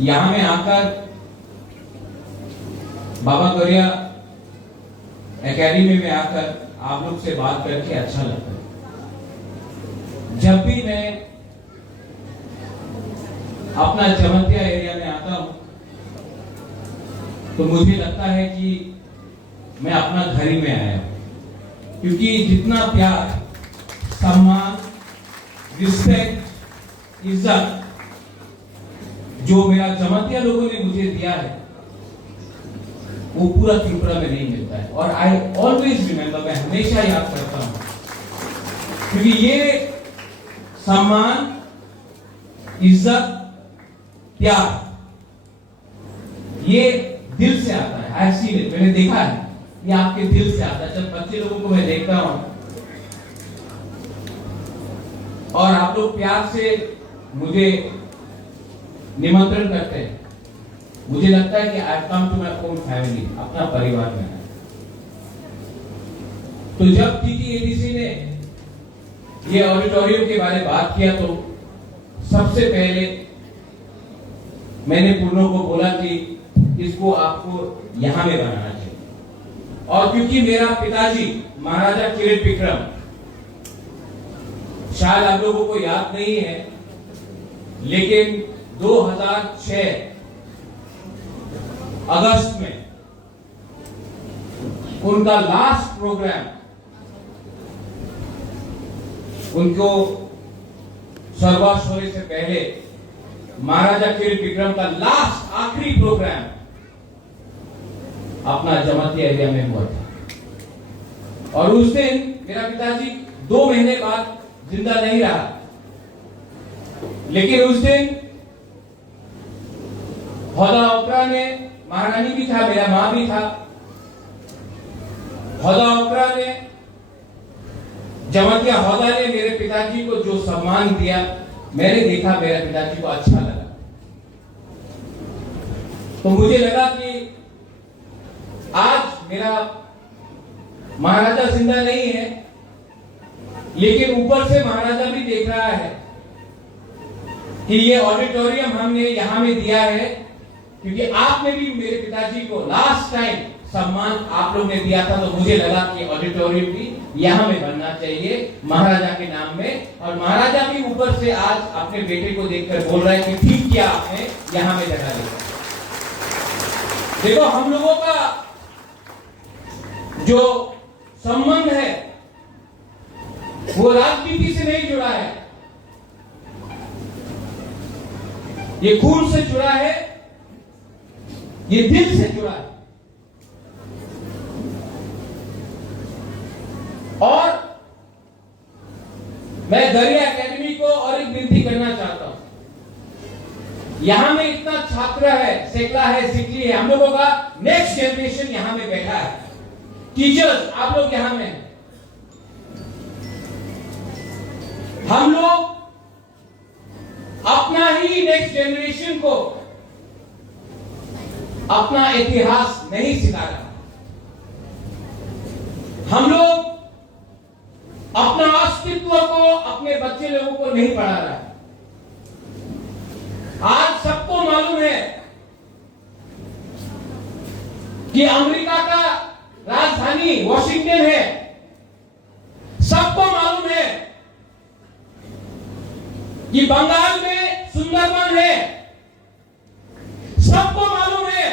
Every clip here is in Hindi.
यहाँ में आकर बाबा गौरिया एकेडमी में आकर आप लोग से बात करके अच्छा लगता है। जब भी मैं अपना जमतिया एरिया में आता हूं तो मुझे लगता है कि मैं अपना घर ही में आया हूं, क्योंकि जितना प्यार, सम्मान, रिस्पेक्ट, इज्जत जो मेरा जमतिया लोगों ने मुझे दिया है वो पूरा त्रिपुरा में नहीं मिलता है। और आई ऑलवेज रिमेंबर, मैं हमेशा याद करता हूं, क्योंकि ये सम्मान, इज्जत, प्यार ये दिल से आता है। आई सीन इट, मैंने देखा है, ये आपके दिल से आता है। जब बच्चे लोगों को मैं देखता हूं और आप लोग प्यार से मुझे निमंत्रण करते हैं, मुझे लगता है कि I come to my own family, अपना परिवार में है। तो जब टीटीएडीसी ने ये ऑडिटोरियम के बारे में बात किया तो सबसे पहले मैंने पूर्णों को बोला कि इसको आपको यहां में बनाना चाहिए। और क्योंकि मेरा पिताजी महाराजा किरीट विक्रम, शायद आप लोगों को याद नहीं है, लेकिन 2006 अगस्त में उनका लास्ट प्रोग्राम, उनको स्वर्गवास होने से पहले महाराजा किरीट विक्रम का लास्ट आखिरी प्रोग्राम अपना जमतिया एरिया में हुआ था। और उस दिन मेरा पिताजी 2 महीने बाद जिंदा नहीं रहा, लेकिन उस दिन हौदा ओकरा ने, महारानी भी था, मेरा मां भी था, हौदा ओकरा ने, जमतिया हौदा ने मेरे पिताजी को जो सम्मान दिया, मैंने देखा मेरे पिताजी को अच्छा लगा। तो मुझे लगा कि आज मेरा महाराजा जिंदा नहीं है, लेकिन ऊपर से महाराजा भी देख रहा है कि ये ऑडिटोरियम हमने यहां में दिया है, क्योंकि आपने भी मेरे पिताजी को लास्ट टाइम सम्मान आप लोग ने दिया था। तो मुझे लगा कि ऑडिटोरियम भी यहां में बनना चाहिए महाराजा के नाम में। और महाराजा भी ऊपर से आज अपने बेटे को देखकर बोल रहा है कि ठीक किया आपने यहां में जगह दी। देखो, हम लोगों का जो संबंध है वो राजनीति से नहीं जुड़ा है, ये खून से जुड़ा है, ये दिल से जुड़ा है। और मैं गौरिया एकेडमी को और एक विनती करना चाहता हूं। यहां में इतना छात्र है, सेकला है, सिकली है, हम लोगों का नेक्स्ट जनरेशन यहां में बैठा है, टीचर्स आप लोग यहां में हैं। हम लोग अपना ही नेक्स्ट जनरेशन को अपना इतिहास नहीं सिखा रहा, हम लोग अपना अस्तित्व को अपने बच्चे लोगों को नहीं पढ़ा रहा है। आज सबको मालूम है कि अमेरिका का राजधानी वॉशिंगटन है, सबको मालूम है कि बंगाल में सुंदरबन है, सबको मालूम है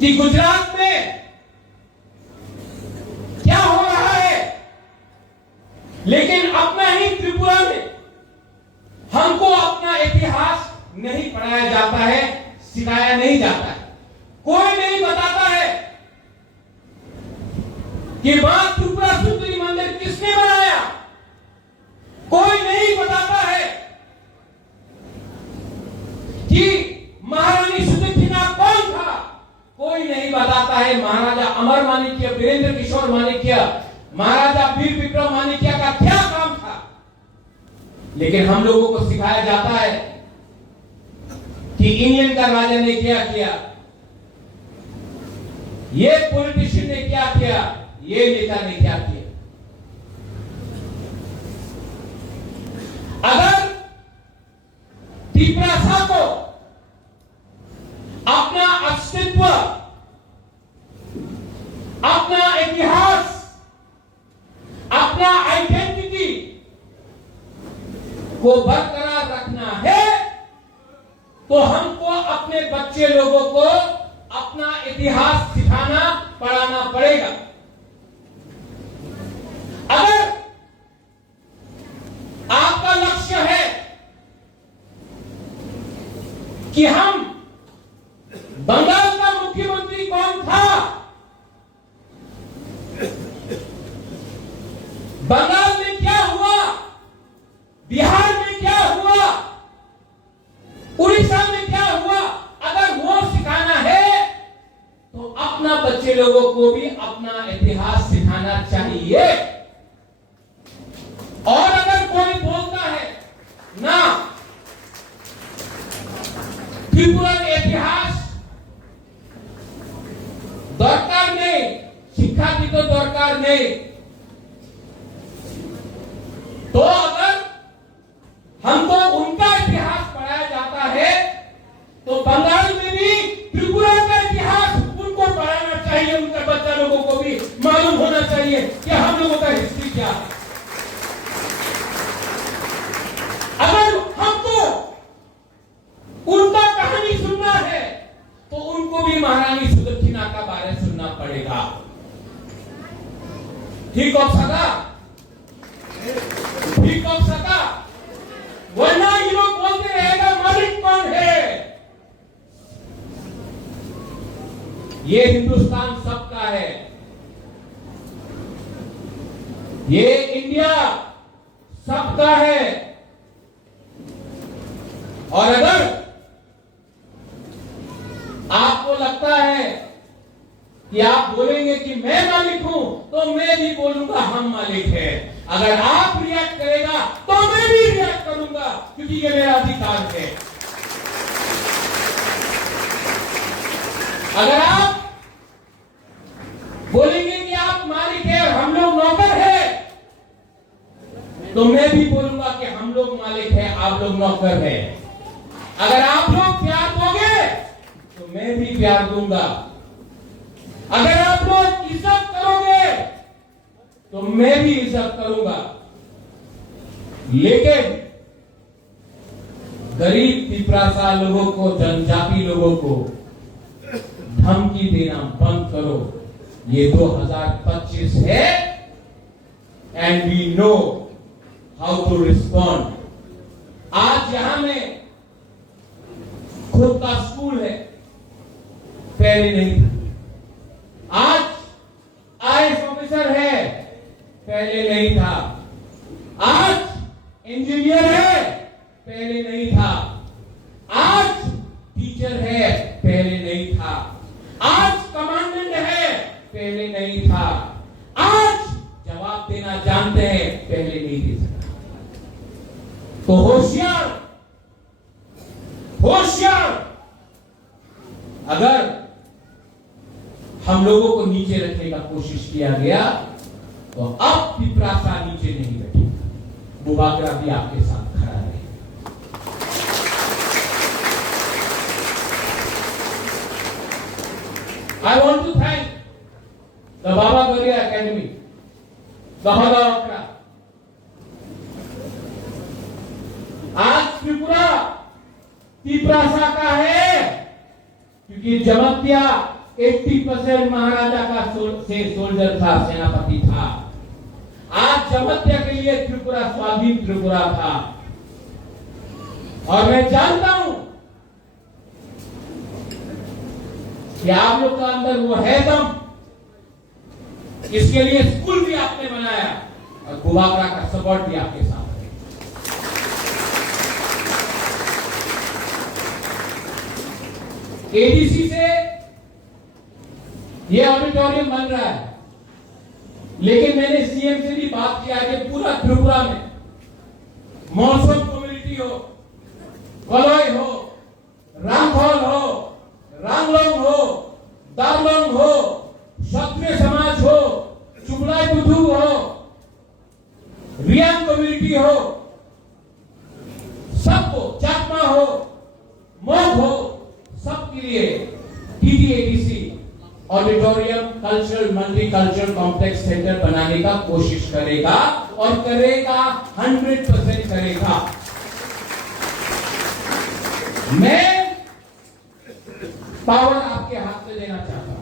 कि गुजरात में क्या हो रहा है। लेकिन अपना ही त्रिपुरा में हमको अपना इतिहास नहीं पढ़ाया जाता है, सिखाया नहीं जाता है। कोई नहीं बताता है कि मां त्रिपुरा सुंदरी मंदिर किसने बनाया, कोई नहीं बताता है कि महारानी सुदक्षिणा कौन था, कोई नहीं बताता है महाराजा अमर माणिक्य, वीरेंद्र किशोर माणिक्य, महाराजा वीर विक्रम माणिक्य का क्या काम था। लेकिन हम लोगों को सिखाया जाता है कि इंग्लैंड का राजा ने क्या किया, ये पॉलिटिशियन ने क्या किया, ये नेता ने क्या किया। अगर त्रिपुरा को अपना अस्तित्व, अपना इतिहास, अपना आइडेंटिटी को बरकरार रखना है तो हमको अपने बच्चे लोगों को अपना इतिहास सिखाना पढ़ाना पड़ेगा। अगर आपका लक्ष्य है कि हम बंगाल का मुख्यमंत्री कौन था, बंगाल में क्या हुआ, बिहार में क्या हुआ, उड़ीसा में क्या हुआ, अगर वो सिखाना है तो अपना बच्चे लोगों को भी अपना इतिहास सिखाना चाहिए। और अगर कोई बोलता है ना त्रिपुरा इतिहास दरकार नहीं, शिक्षा की तो दरकार नहीं, तो अगर हमको उनका इतिहास पढ़ाया जाता है तो बंगाल में भी त्रिपुरा का इतिहास उनको पढ़ाना चाहिए, उनके बच्चा लोगों को भी मालूम होना चाहिए कि हम लोगों का हिस्ट्री क्या है। अगर हमको उनका कहानी सुनना है तो उनको भी महारानी सुदक्षिणा का बारे सुनना पड़ेगा। ठीक हो सका, ठीक हो सका, वरना ये लोग बोलते रहेगा मालिक कौन है। ये हिंदुस्तान सबका है, ये इंडिया सबका है। और अगर आपको लगता है कि आप बोलेंगे कि मैं मालिक हूं तो मैं भी बोलूंगा हम मालिक है। अगर आप रिएक्ट करेगा तो मैं भी रिएक्ट करूंगा, क्योंकि ये मेरा अधिकार है। अगर आप बोलेंगे कि आप मालिक है और हम लोग नौकर है तो मैं भी बोलूंगा कि हम लोग मालिक है, आप लोग नौकर है। अगर आप लोग प्यार दोगे तो मैं भी प्यार दूंगा। अगर आप लोग इज्जत करोगे तो मैं भी इज्जत करूंगा। लेकिन गरीब पिपरासा लोगों को, जनजाति लोगों को धमकी देना बंद करो। ये 2025 है and we know how to respond. आज यहां में खुद का स्कूल है, पहले नहीं था। आज आईएएस ऑफिसर है, पहले नहीं था। आज इंजीनियर है, पहले नहीं था। आज टीचर है, पहले नहीं था। आज कमांडेंट है, पहले नहीं था। आज जवाब देना जानते हैं, पहले नहीं दे सकता। तो होशियार, होशियार। अगर हम लोगों को नीचे रखने का कोशिश किया गया तो अब पिपरासा नीचे नहीं बैठेगा, बुबागरा भी आपके साथ खड़ा रहेगा। I want to thank the Baba Garia Academy, the Hagawakra. आज त्रिपुरा पिपरासा का है क्योंकि जमत्या 80% महाराजा का सोल्जर था, सेनापति था। आज जमत्या के लिए त्रिपुरा स्वाधीन त्रिपुरा था। और मैं जानता हूं कि आप लोग का अंदर वो है दम। इसके लिए स्कूल भी आपने बनाया और बुबागरा का सपोर्ट भी आपके साथ है। एडीसी से ये ऑडिटोरियम बन रहा है, लेकिन मैंने सीएम से भी बात किया कि पूरा त्रिपुरा में मौसम कम्युनिटी हो, कलोई हो, रामफल हो, रांगलोंग हो, दारलोंग हो, क्षत्रिय समाज हो, चुगलाई बुद्धू हो, रियांग कम्युनिटी हो, सबको, चाकमा हो, auditorium cultural multi cultural complex centre बनाने का कोशिश करेगा और करेगा, 100% करेगा। मैं पावर आपके हाथ में देना चाहता हूं।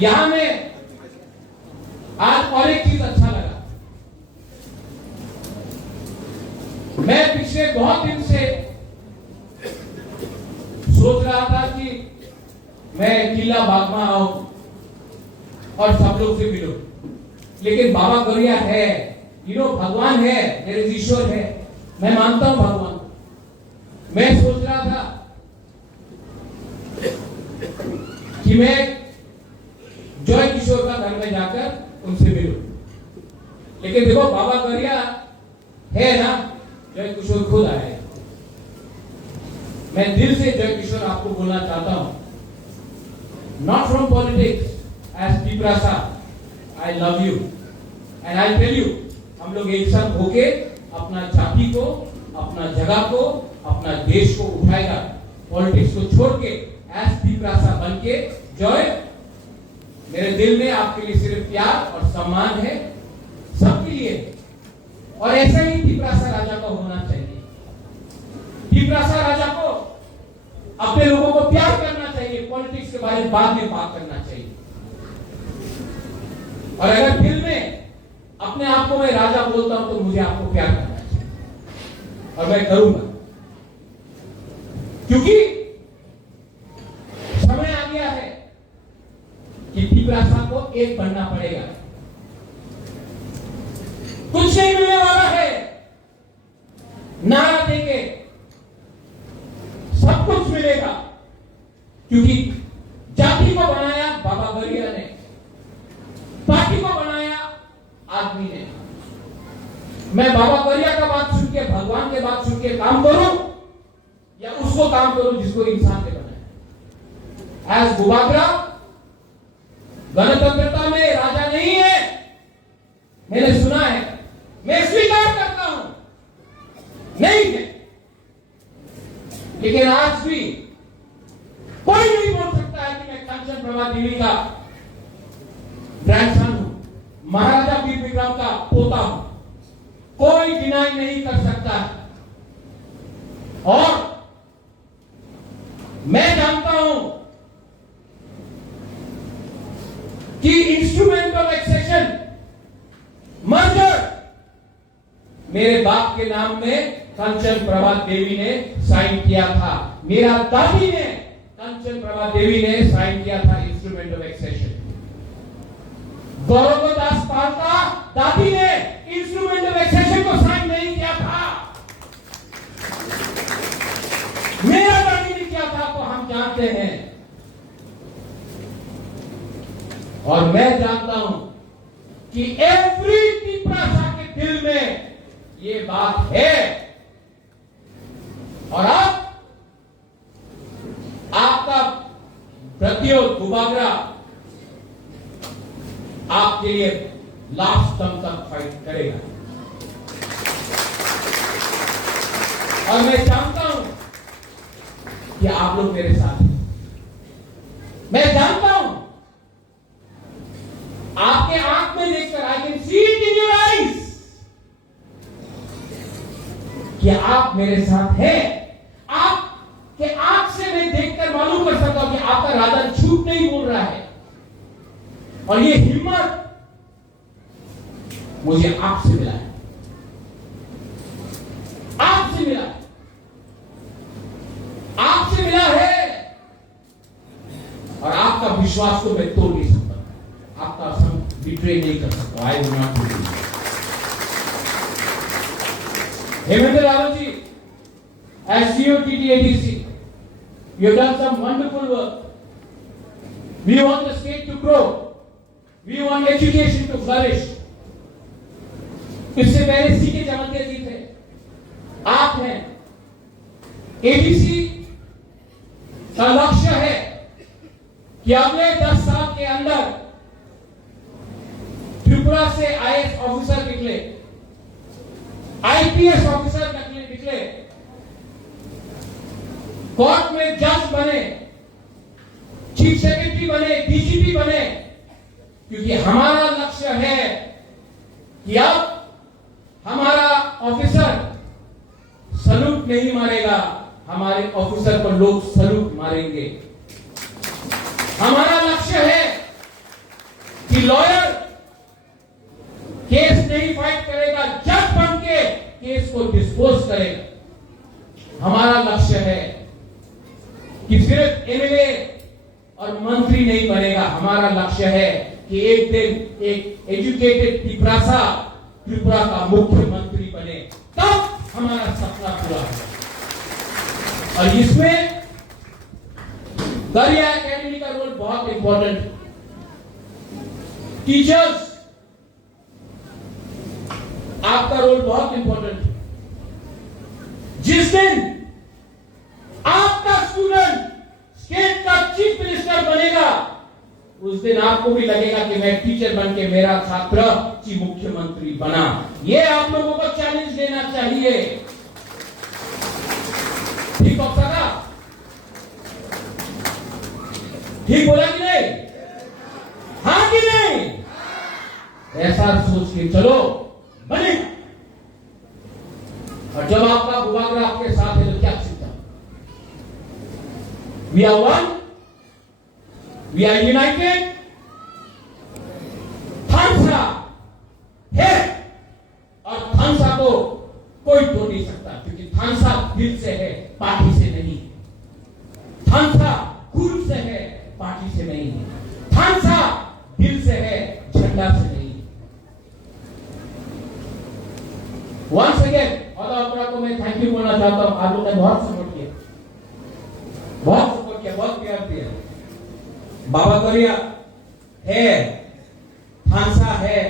यहां में आज और एक चीज अच्छा लगा, मैं पिछले बहुत दिन से सोच रहा था कि मैं किला बाग में आऊं और सब लोग से मिलूं, लेकिन बाबा गौरिया है, भगवान है, मेरे ईश्वर है, मैं मानता हूं भगवान। मैं सोच रहा था कि मैं जॉय किशोर का घर में जाकर उनसे मिलूं, लेकिन देखो बाबा गौरिया है ना, जॉय किशोर खुद आए। मैं दिल से जॉय किशोर आपको बोलना चाहता हूं, नॉट फ्रॉम पॉलिटिक्स, एज टीपरासा, I love you and I tell you, हम लोग एक साथ होके अपना जाति को, अपना जगह को, अपना देश को उठाएगा, पॉलिटिक्स को छोड़ के एज टीपरासा बन के। जॉय, मेरे दिल में आपके लिए सिर्फ प्यार और सम्मान है, सबके लिए, और ऐसा ही टीपरासा राजा को होना चाहिए। टीपरासा राजा को अपने लोगों को प्यार करना चाहिए, पॉलिटिक्स के बारे में बाद में बात करना चाहिए। और अगर दिल में अपने आप को मैं राजा बोलता हूं तो मुझे आपको प्यार करना चाहिए, और मैं करूंगा, क्योंकि समय आ गया है कि टीपरासा को एक बनना पड़ेगा। कुछ नहीं मिलने वाला है नारा देके, सब कुछ मिलेगा, क्योंकि जाति को बनाया बाबा गौरिया ने, पार्टी को बनाया आदमी ने। मैं बाबा गौरिया का बात सुन के, भगवान के बात सुन के काम करूं, या उसको काम करूं जिसको इंसान ने बनाया। एज बुबागरा गणतंत्रता में राजा नहीं है, मैंने सुना है, मैं स्वीकार करता हूं, नहीं है, लेकिन आज भी कोई नहीं बोल सकता है कि मैं कंचन प्रभा देवी का ग्रैंडसन हूं, महाराजा वीर विक्रम का पोता हूं, कोई डिनाई नहीं कर सकता। और मैं जानता हूं कि इंस्ट्रूमेंट ऑफ एक्सेशन मर्जर मेरे बाप के नाम में कंचन प्रभा देवी ने साइन किया था, मेरा दादी ने, कंचन प्रभा देवी ने साइन किया था इंस्ट्रूमेंट ऑफ एक्सेशन। गौरवदास पाल का दादी ने इंस्ट्रूमेंट ऑफ एक्सेशन को साइन नहीं किया था, मेरा दादी ने किया था, तो हम जानते हैं। और मैं जानता हूं कि एवरी टीपरासा के दिल में ये बात है, और अब आपका प्रतियोग बुबागरा आपके लिए लास्ट दम तक फाइट करेगा। और मैं जानता हूं कि आप लोग मेरे साथ हैं, मैं जानता हूं, आपके आंख में देखकर, I can see it in your eyes, कि आप मेरे साथ हैं। आपके आंख से मैं देखकर मालूम कर सकता हूं कि आपका राजा झूठ नहीं बोल रहा है, और ये हिम्मत मुझे आपसे मिला है, आपसे मिला है, आपसे मिला है। और आपका विश्वास को मैं तोड़ नहीं सकता, आपका बिट्रे नहीं कर सकता। I will not do it. Hemendra Rawat ji, as CEO TTADC, you have done some wonderful work. We want the state to grow. We want education to flourish. इससे पहले सीके जमतिया जी थे, आप हैं। ADC का लक्ष्य है कि अगले 10 साल के अंदर त्रिपुरा से IAS ऑफिसर निकले, IPS ऑफिसर निकले, कोर्ट में जज बने, चीफ सेक्रेटरी बने, डीजीपी बने, क्योंकि हमारा लक्ष्य है कि अब हमारा ऑफिसर सलूट नहीं मारेगा, हमारे ऑफिसर को लोग सलूट मारेंगे। हमारा लक्ष्य है कि लॉयर केस नहीं फाइट करेगा, जज बन के केस को डिस्पोज करेगा। हमारा लक्ष्य है कि सिर्फ एमएलए और मंत्री नहीं बनेगा, हमारा लक्ष्य है कि एक दिन एक एजुकेटेड त्रिपुरा का मुख्यमंत्री बने, तब हमारा सपना पूरा होगा। और इसमें गरिया एकेडमी का रोल बहुत इंपॉर्टेंट है। टीचर्स, आपका रोल बहुत इंपॉर्टेंट है। जिस दिन आपका स्टूडेंट स्टेट का चीफ मिनिस्टर बनेगा, उस दिन आपको भी लगेगा कि मैं टीचर बन के मेरा छात्र चीफ मुख्यमंत्री बना। ये आप लोगों को चैलेंज देना चाहिए। ठीक हो सका? ठीक बोला कि नहीं? हाँ कि नहीं? ऐसा सोच के चलो, बने। और जब आपका बुबागरा आपके साथ है तो क्या चिंता? We are one, we are united. थानसा है और थानसा को कोई तोड़ नहीं सकता, क्योंकि थानसा दिल से है, पार्टी से नहीं। थानसा खून से है, पार्टी से नहीं। थानसा दिल से है, झंडा से नहीं। वंस अगेन ऑल को मैं थैंक यू बोलना चाहता हूं। आप लोगों ने बहुत सपोर्ट किया, बहुत प्यार दिया। बाबा गरिया है, थानसा है,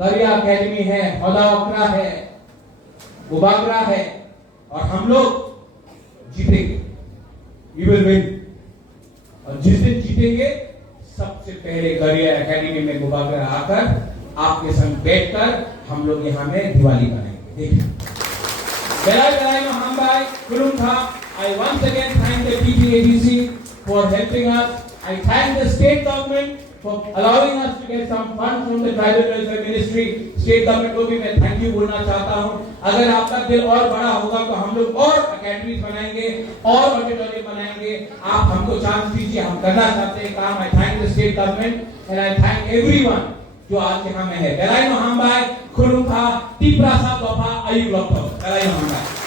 गरिया एकेडमी है, हौदा है, बुबागरा है, और हम लोग जीतेंगे। We will win. और जिस दिन जीतेंगे, सबसे पहले गरिया एकेडमी में बुबागरा आकर आपके संग बैठकर हम लोग यहाँ में दिवाली मनाएंगे। देखिए, बेलाई महामबाई कुलुम था। I once again thank the TTADC for helping us. I thank the state government for allowing us to get some funds from the tribal welfare ministry. State government को भी मैं thank you बोलना चाहता हूँ। अगर आपका दिल और बड़ा होगा तो हम लोग और अकेडमीज बनाएंगे और ऑडिटोरियम बनाएंगे। आप हमको चांस दीजिए, हम करना चाहते हैं काम। I thank the state government and I thank everyone जो आज यहाँ में है। बेलाई महामबाई खुलुम था, टिप्रा सा दोफा अयुब लॉकडाउन। बेलाई महामबाई।